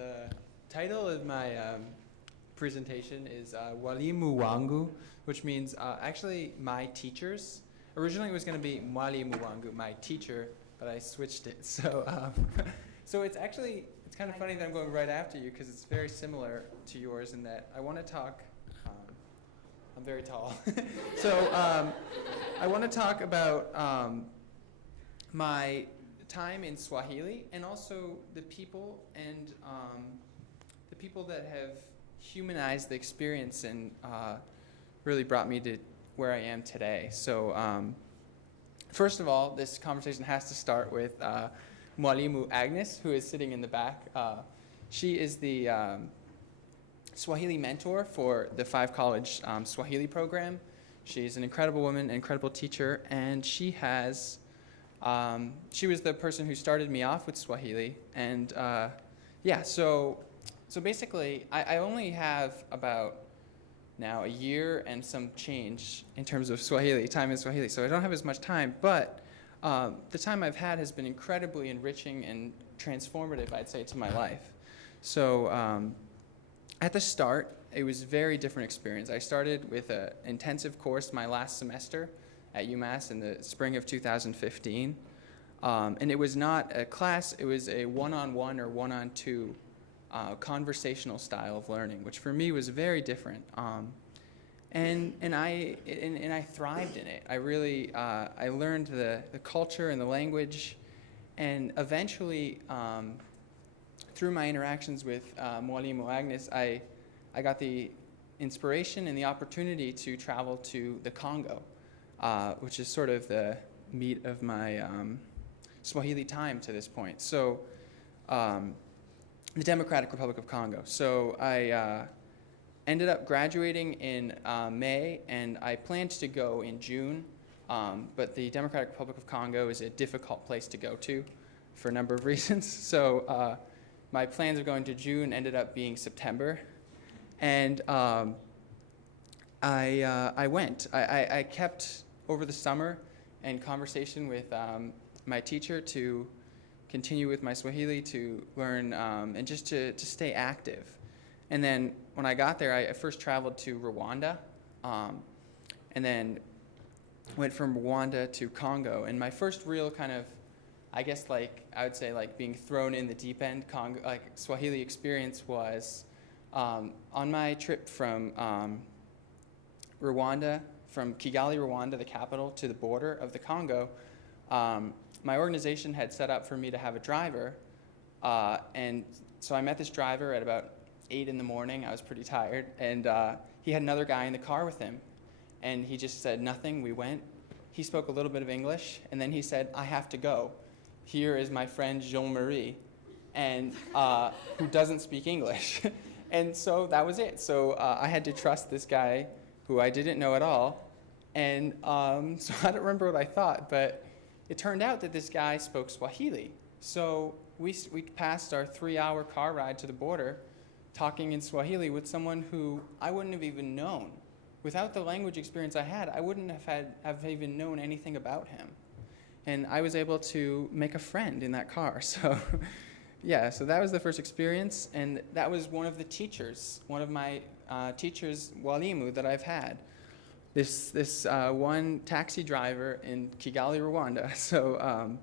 The title of my presentation is Walimu Wangu, which means actually my teachers. Originally it was going to be Mwalimu Wangu, my teacher, but I switched it. So, so it's kind of funny that I'm going right after you because it's very similar to yours in that I want to talk. I'm very tall, so I want to talk about my time in Swahili and also the people and the people that have humanized the experience and really brought me to where I am today. So first of all, this conversation has to start with Mwalimu Agnes, who is sitting in the back. She is the Swahili mentor for the 5-college Swahili program. She's an incredible woman, an incredible teacher, and she has she was the person who started me off with Swahili, and yeah, so basically, I only have about now a year and some change in terms of time in Swahili, so I don't have as much time, but the time I've had has been incredibly enriching and transformative, I'd say, to my life. So at the start, it was a very different experience. I started with an intensive course my last semester at UMass in the spring of 2015. And it was not a class, it was a one-on-one or one-on-two conversational style of learning, which for me was very different. And I thrived in it. I really, I learned the culture and the language, and eventually, through my interactions with Mwalimu Agnes, I got the inspiration and the opportunity to travel to the Congo, which is sort of the meat of my Swahili time to this point. So, the Democratic Republic of Congo. So I ended up graduating in May, and I planned to go in June, but the Democratic Republic of Congo is a difficult place to go to for a number of reasons. So my plans of going to June ended up being September, and I went. I kept over the summer in conversation with my teacher to continue with my Swahili, to learn and just to stay active. And then when I got there, I first traveled to Rwanda, and then went from Rwanda to Congo. And my first real kind of, I guess, like I would say, like being thrown in the deep end Congo, like Swahili experience was on my trip from Rwanda, from Kigali, Rwanda, the capital, to the border of the Congo. My organization had set up for me to have a driver, and so I met this driver at about 8 in the morning. I was pretty tired, and he had another guy in the car with him, and he just said nothing. We went. He spoke a little bit of English, and then he said, "I have to go. Here is my friend Jean-Marie, and who doesn't speak English." And so that was it. So I had to trust this guy who I didn't know at all, and so I don't remember what I thought, but it turned out that this guy spoke Swahili. So we passed our 3-hour car ride to the border talking in Swahili with someone who I wouldn't have even known. Without the language experience I had, I wouldn't have even known anything about him. And I was able to make a friend in that car. So yeah, so that was the first experience, and that was one of the teachers, one of my teachers, Walimu, that I've had. This one taxi driver in Kigali, Rwanda. So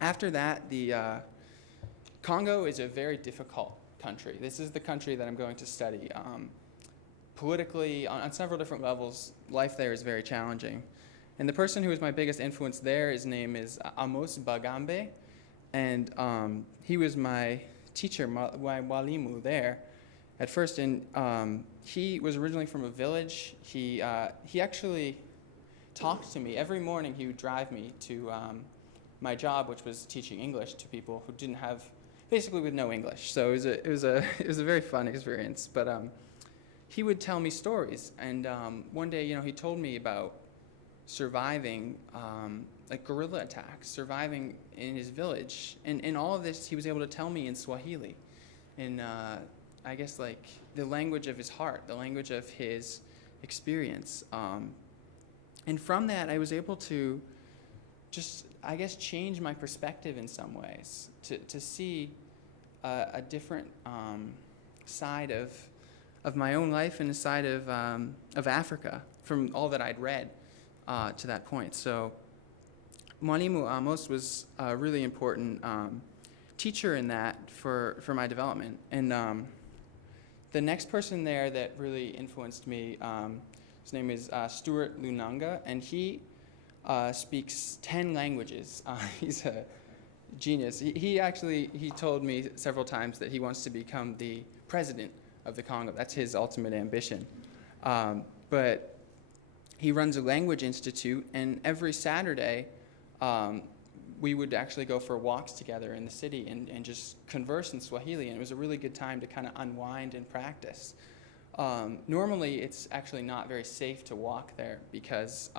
after that, the Congo is a very difficult country. This is the country that I'm going to study. Politically, on several different levels, life there is very challenging. And the person who was my biggest influence there, his name is Amos Bagambe, and he was my teacher, my walimu there at first, and he was originally from a village. He actually talked to me. Every morning he would drive me to my job, which was teaching English to people who didn't have, basically with no English. So it was a very fun experience. But he would tell me stories, and one day, he told me about surviving like guerrilla attacks, surviving in his village, and all of this he was able to tell me in Swahili, in I guess like the language of his heart, the language of his experience, and from that I was able to just, I guess, change my perspective in some ways, to see a different side of my own life and a side of Africa from all that I'd read to that point. So Mwalimu Amos was a really important teacher in that for my development. And the next person there that really influenced me, his name is Stuart Lunanga, and he speaks 10 languages. He's a genius. He told me several times that he wants to become the president of the Congo. That's his ultimate ambition. But he runs a language institute, and every Saturday we would actually go for walks together in the city and just converse in Swahili, and it was a really good time to kind of unwind and practice. Normally, it's actually not very safe to walk there because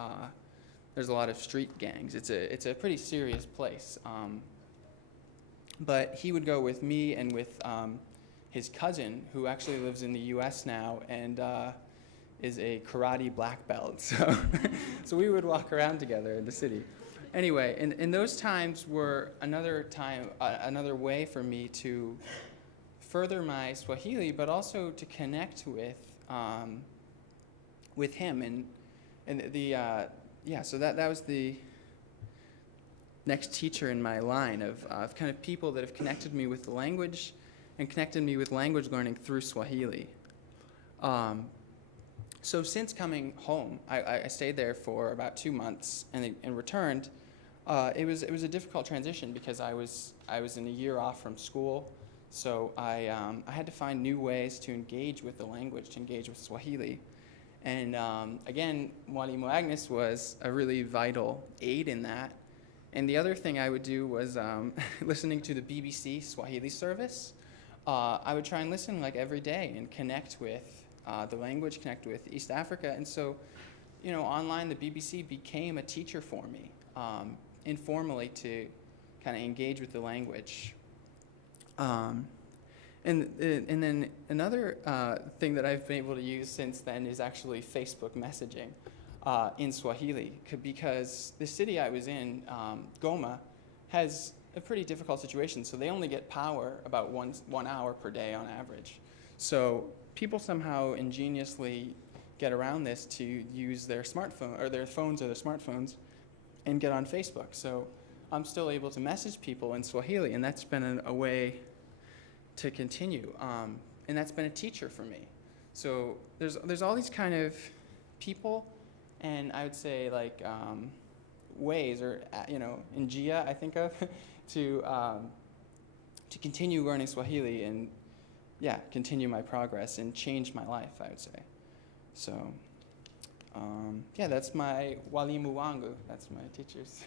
there's a lot of street gangs. It's a pretty serious place. But he would go with me and with his cousin, who actually lives in the U.S. now and is a karate black belt. So, so we would walk around together in the city. Anyway, and those times were another way for me to further my Swahili, but also to connect with him and so that was the next teacher in my line of kind of people that have connected me with the language and connected me with language learning through Swahili. So since coming home, I stayed there for about 2 months and returned. It was a difficult transition because I was in a year off from school, so I had to find new ways to engage with the language, to engage with Swahili. And again, Mwalimu Agnes was a really vital aid in that. And the other thing I would do was listening to the BBC Swahili service. I would try and listen like every day and connect with the language, connect with East Africa. And so, online the BBC became a teacher for me, informally to kind of engage with the language. And then another thing that I've been able to use since then is actually Facebook messaging in Swahili, because the city I was in, Goma, has a pretty difficult situation. So they only get power about 1 hour per day on average. So people somehow ingeniously get around this to use their smartphone or their phones or their smartphones and get on Facebook. So I'm still able to message people in Swahili, and that's been a way to continue. And that's been a teacher for me. So there's all these kind of people, and I would say like ways, or njia I think of, to continue learning Swahili and continue my progress and change my life, I would say. So that's my walimu wangu. That's my teachers.